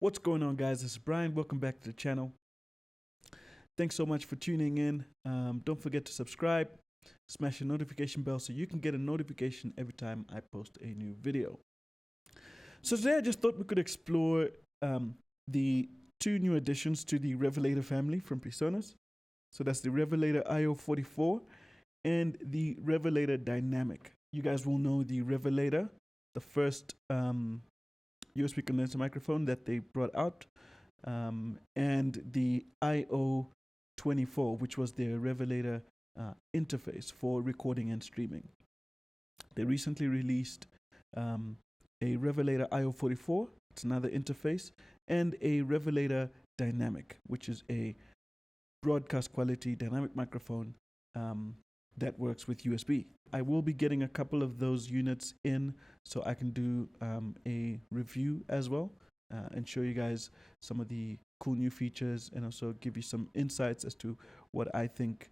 What's going on, guys? This is Brian. Welcome back to the channel. Thanks so much for tuning in. Don't forget to subscribe, smash the notification bell so you can get a notification every time I post a new video. So today I just thought we could explore the two new additions to the Revelator family from PreSonus. So that's the Revelator iO24 and the Reverlator Dynamic. You guys will know the Revelator, the first USB condenser microphone that they brought out, and the iO24, which was their Revelator interface for recording and streaming. They recently released a Revelator iO44, it's another interface, and a Revelator Dynamic, which is a broadcast quality dynamic microphone that works with USB. I will be getting a couple of those units in so I can do a review as well and show you guys some of the cool new features and also give you some insights as to what I think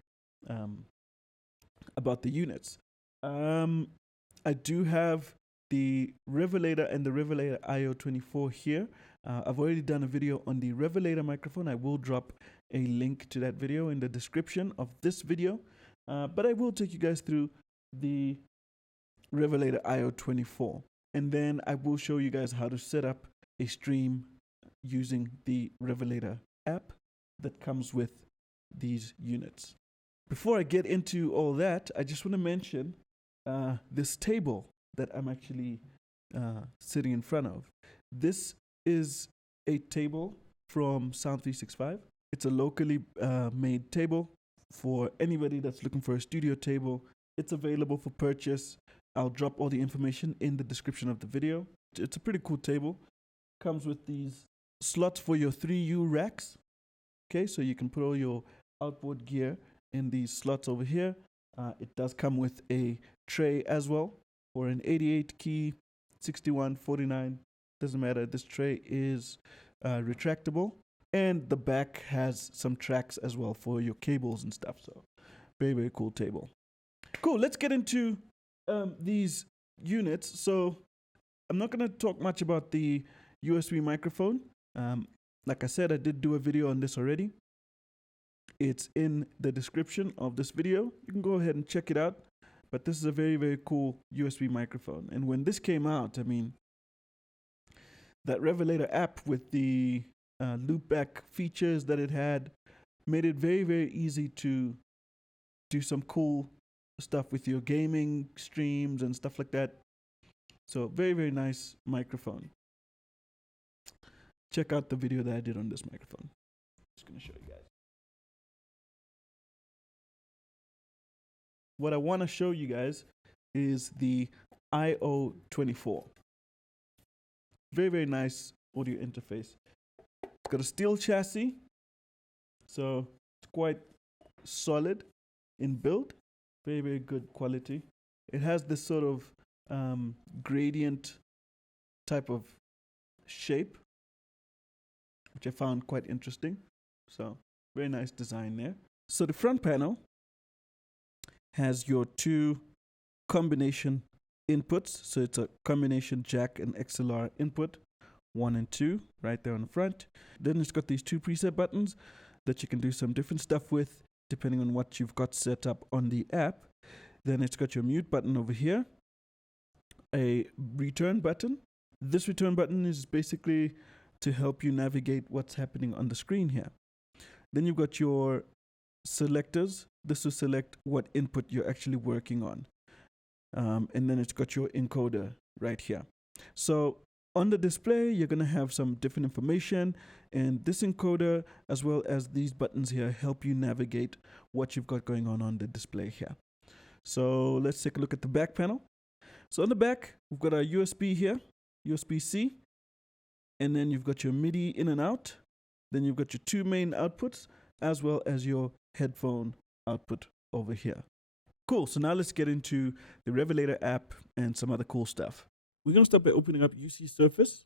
about the units. I do have the Revelator and the Revelator iO24 here. I've already done a video on the Revelator microphone. I will drop a link to that video in the description of this video. But I will take you guys through the Revelator iO24. And then I will show you guys how to set up a stream using the Revelator app that comes with these units. Before I get into all that, I just want to mention this table that I'm actually sitting in front of. This is a table from Sound 365. It's a locally made table for anybody that's looking for a studio table. It's available for purchase. I'll drop all the information in the description of the video. It's a pretty cool table. Comes with these slots for your 3U racks. Okay, so you can put all your outboard gear in these slots over here. It does come with a tray as well for an 88 key, 61, 49. Doesn't matter. This tray is retractable. And the back has some tracks as well for your cables and stuff. So very, very cool table. Cool. Let's get into these units. So I'm not going to talk much about the USB microphone. Like I said, I did do a video on this already. It's in the description of this video. You can go ahead and check it out. But this is a very, very cool USB microphone. And when this came out, I mean, that Reverlator app with the loopback features that it had made it very, very easy to do some cool stuff with your gaming streams and stuff like that. So very, very nice microphone. Check out the video that I did on this microphone. Just going to show you guys. What I want to show you guys is the iO24. Very, very nice audio interface. It's got a steel chassis, so it's quite solid in build. Very, very good quality. It has this sort of gradient type of shape, which I found quite interesting. So very nice design there. So the front panel has your two combination inputs. So it's a combination jack and XLR input. 1 and 2 right there on the front. Then it's got these two preset buttons that you can do some different stuff with depending on what you've got set up on the app. Then it's got your mute button over here, a return button. This return button is basically to help you navigate what's happening on the screen here. Then you've got your selectors. This will select what input you're actually working on. And then it's got your encoder right here. So on the display, you're going to have some different information, and this encoder, as well as these buttons here, help you navigate what you've got going on the display here. So let's take a look at the back panel. So on the back, we've got our USB here, USB-C, and then you've got your MIDI in and out. Then you've got your two main outputs, as well as your headphone output over here. Cool, so now let's get into the Reverlator app and some other cool stuff. We're going to start by opening up UC Surface.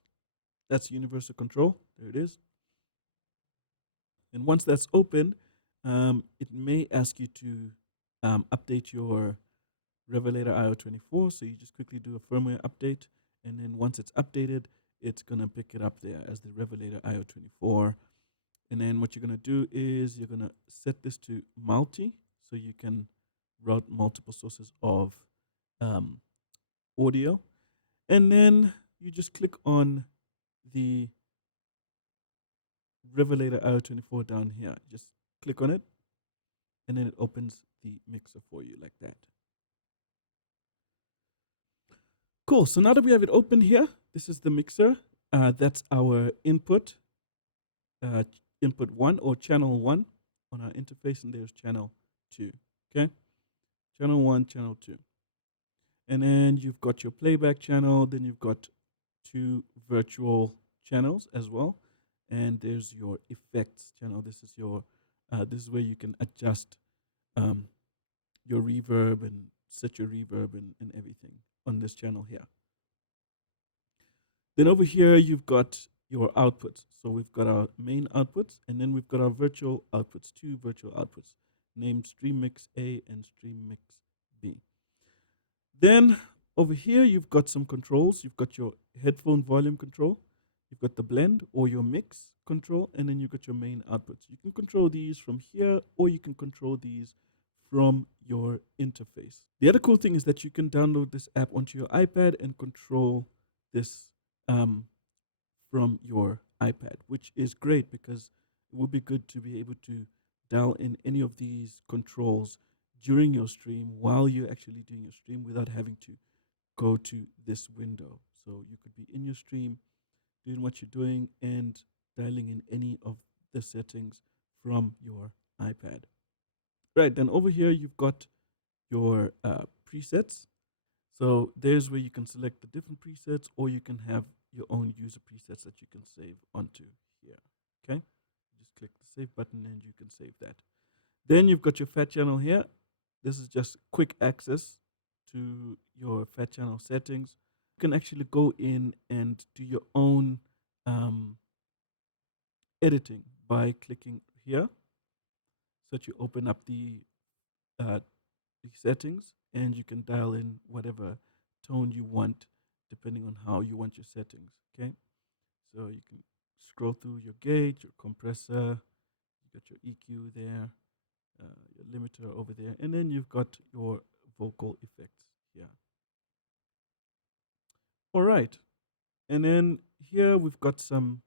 That's Universal Control. There it is. And once that's open, it may ask you to update your Revelator iO24. So you just quickly do a firmware update. And then once it's updated, it's going to pick it up there as the Revelator iO24. And then what you're going to do is you're going to set this to multi, so you can route multiple sources of um, audio. And then you just click on the Revelator iO24 down here. Just click on it, and then it opens the mixer for you like that. Cool. So now that we have it open here, this is the mixer. That's our input, input 1 or channel 1 on our interface, and there's channel 2. Okay, channel 1, channel 2. And then you've got your playback channel, then you've got 2 virtual channels as well. And there's your effects channel. This is your this is where you can adjust your reverb and set your reverb and everything on this channel here. Then over here you've got your outputs. So we've got our main outputs, and then we've got our virtual outputs, 2 virtual outputs named Stream Mix A and Stream Mix B. Then over here you've got some controls. You've got your headphone volume control, you've got the blend or your mix control, and then you've got your main outputs. You can control these from here, or you can control these from your interface. The other cool thing is that you can download this app onto your iPad and control this from your iPad, which is great because it would be good to be able to dial in any of these controls during your stream while you're actually doing your stream without having to go to this window. So you could be in your stream doing what you're doing and dialing in any of the settings from your iPad. Right, then over here you've got your presets. So there's where you can select the different presets, or you can have your own user presets that you can save onto here. Okay, just click the save button and you can save that. Then you've got your fat channel here. This is just quick access to your fat channel settings. You can actually go in and do your own editing by clicking here. So that you open up the settings, and you can dial in whatever tone you want depending on how you want your settings. Okay, so you can scroll through your gate, your compressor, you got your EQ there, your limiter over there, and then you've got your vocal effects here. All right, and then here we've got some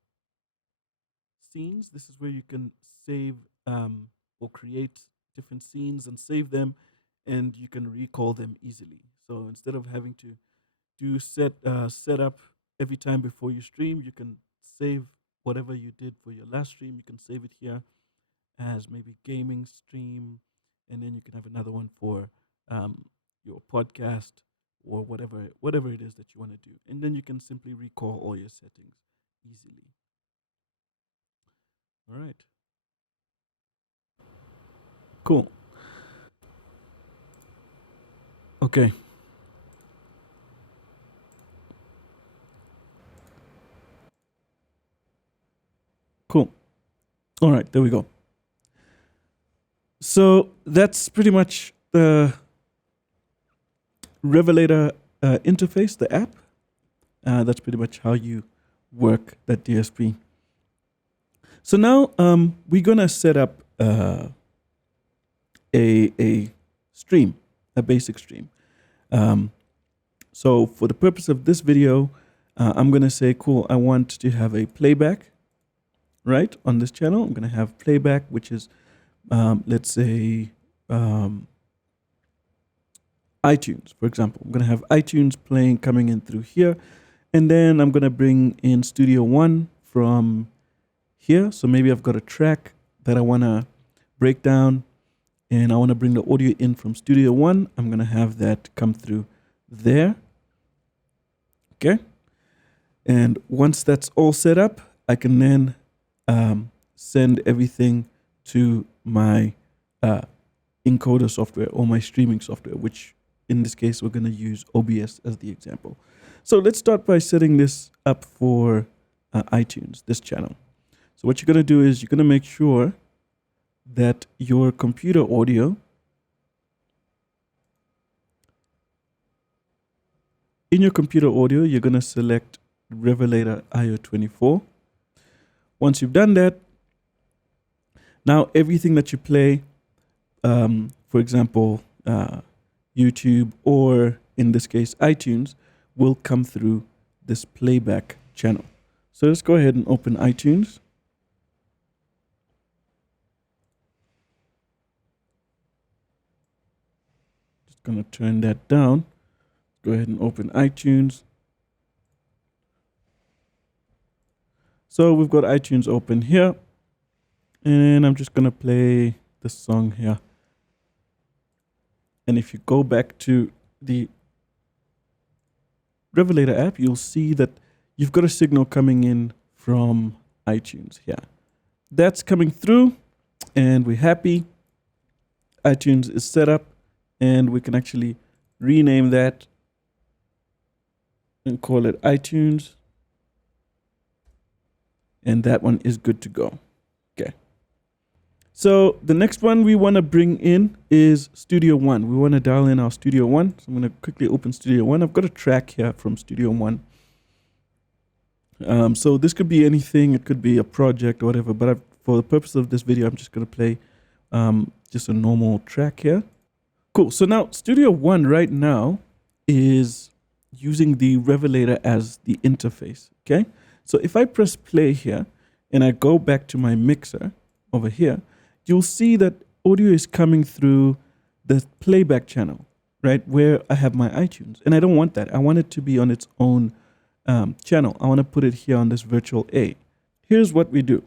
scenes. This is where you can save or create different scenes and save them, and you can recall them easily. So instead of having to do setup every time before you stream, you can save whatever you did for your last stream. You can save it here as maybe gaming stream, and then you can have another one for your podcast or whatever it is that you want to do, and then you can simply recall all your settings easily. All right. Cool. Okay. Cool. All right, there we go. So that's pretty much the Revelator interface, the app. That's pretty much how you work that DSP. So now we're gonna set up a stream, a basic stream. So for the purpose of this video, I'm gonna say, cool, I want to have a playback, right, on this channel. I'm gonna have playback, which is, let's say, iTunes, for example. I'm gonna have iTunes playing, coming in through here, and then I'm gonna bring in Studio One from here. So maybe I've got a track that I wanna break down, and I wanna bring the audio in from Studio One. I'm gonna have that come through there. Okay. And once that's all set up, I can then send everything to my encoder software or my streaming software, which in this case, we're going to use OBS as the example. So let's start by setting this up for iTunes, this channel. So what you're going to do is you're going to make sure that your computer audio, in your computer audio, you're going to select Revelator iO24. Once you've done that, now everything that you play, for example, YouTube, or in this case, iTunes, will come through this playback channel. So let's go ahead and open iTunes. Just going to turn that down. Go ahead and open iTunes. So we've got iTunes open here, and I'm just going to play the song here. And if you go back to the Revelator app, you'll see that you've got a signal coming in from iTunes here. That's coming through, and we're happy. iTunes is set up, and we can actually rename that and call it iTunes. And that one is good to go. Okay. So the next one we want to bring in is Studio One. We want to dial in our Studio One. So I'm going to quickly open Studio One. I've got a track here from Studio One. So this could be anything. It could be a project or whatever. But for the purpose of this video, I'm just going to play just a normal track here. Cool. So now Studio One right now is using the Revelator as the interface. Okay. So if I press play here and I go back to my mixer over here, you'll see that audio is coming through the playback channel, right, where I have my iTunes. And I don't want that. I want it to be on its own channel. I want to put it here on this virtual A. Here's what we do.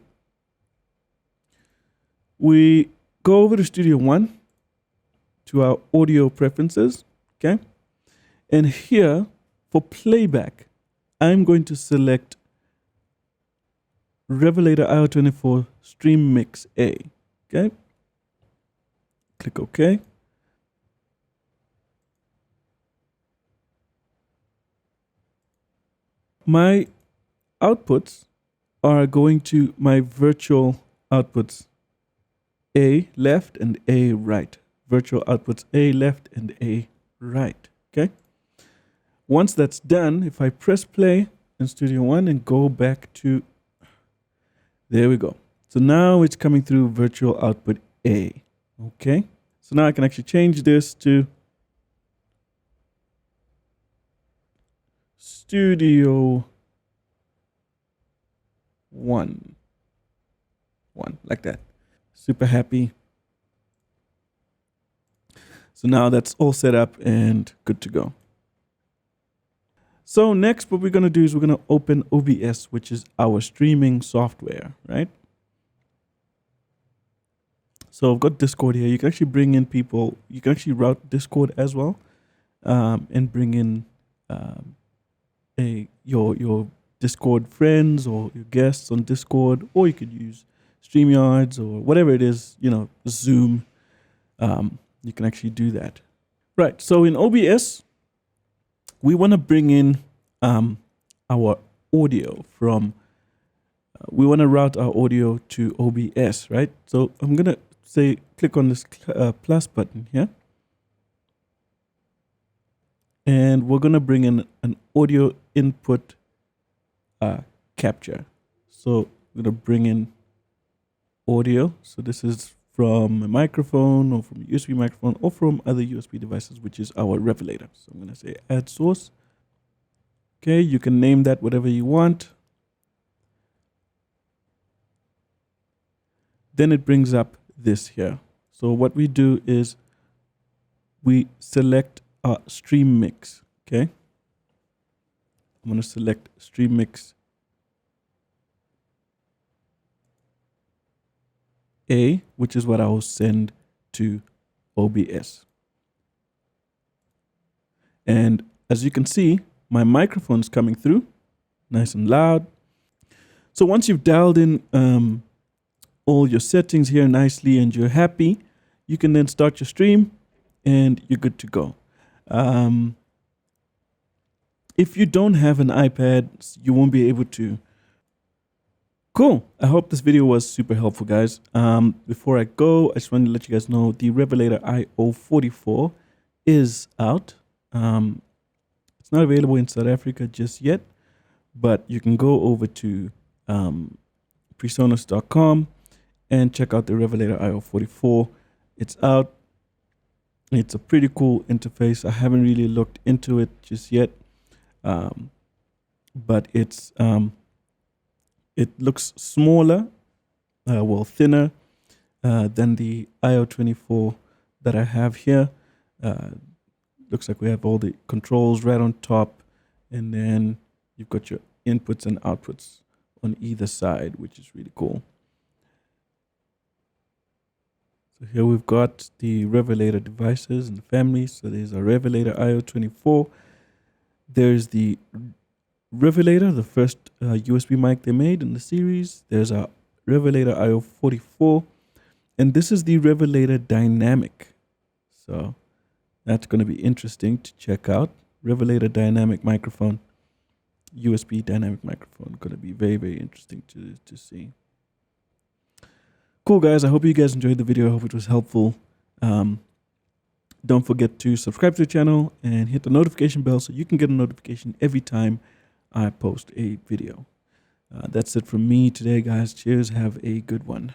We go over to Studio One to our audio preferences, okay? And here for playback, I'm going to select Revelator iO24 Stream Mix A. Okay. Click OK. My outputs are going to my virtual outputs A left and A right. Virtual outputs A left and A right. Okay. Once that's done, if I press play in Studio One and go back to, there we go. So now it's coming through virtual output A. Okay. So now I can actually change this to Studio One, like that. Super happy. So now that's all set up and good to go. So next, what we're going to do is we're going to open OBS, which is our streaming software, right? So I've got Discord here. You can actually bring in people. You can actually route Discord as well, and bring in your Discord friends or your guests on Discord, or you could use StreamYards or whatever it is, Zoom. You can actually do that. Right. So in OBS, we want to bring in our audio from. We want to route our audio to OBS, right? So I'm gonna click on this plus button here, and we're gonna bring in an audio input capture. So we're gonna bring in audio. So this is from a microphone or from a USB microphone or from other USB devices, which is our Revelator. So I'm gonna say add source. Okay, you can name that whatever you want. Then it brings up this here. So what we do is we select our stream mix. Okay. I'm going to select stream mix A, which is what I will send to OBS. And as you can see, my microphone's coming through nice and loud. So once you've dialed in all your settings here nicely and you're happy, you can then start your stream and you're good to go. If you don't have an iPad, you won't be able to. Cool. I hope this video was super helpful, guys. Before I go, I just want to let you guys know the Revelator iO24 is out. It's not available in South Africa just yet, but you can go over to presonus.com and check out the Revelator iO24. It's out. It's a pretty cool interface. I haven't really looked into it just yet, but it looks smaller, thinner than the iO24 that I have here. Looks like we have all the controls right on top, and then you've got your inputs and outputs on either side, which is really cool. So here we've got the Reverlator devices and families. So there's a Revelator iO24. There's the Reverlator, the first USB mic they made in the series. There's a Revelator iO44. And this is the Revelator Dynamic. So that's going to be interesting to check out. Revelator Dynamic microphone. USB dynamic microphone. Going to be very, very interesting to see. Cool, guys. I hope you guys enjoyed the video. I hope it was helpful. Don't forget to subscribe to the channel and hit the notification bell so you can get a notification every time I post a video. That's it from me today, guys. Cheers. Have a good one.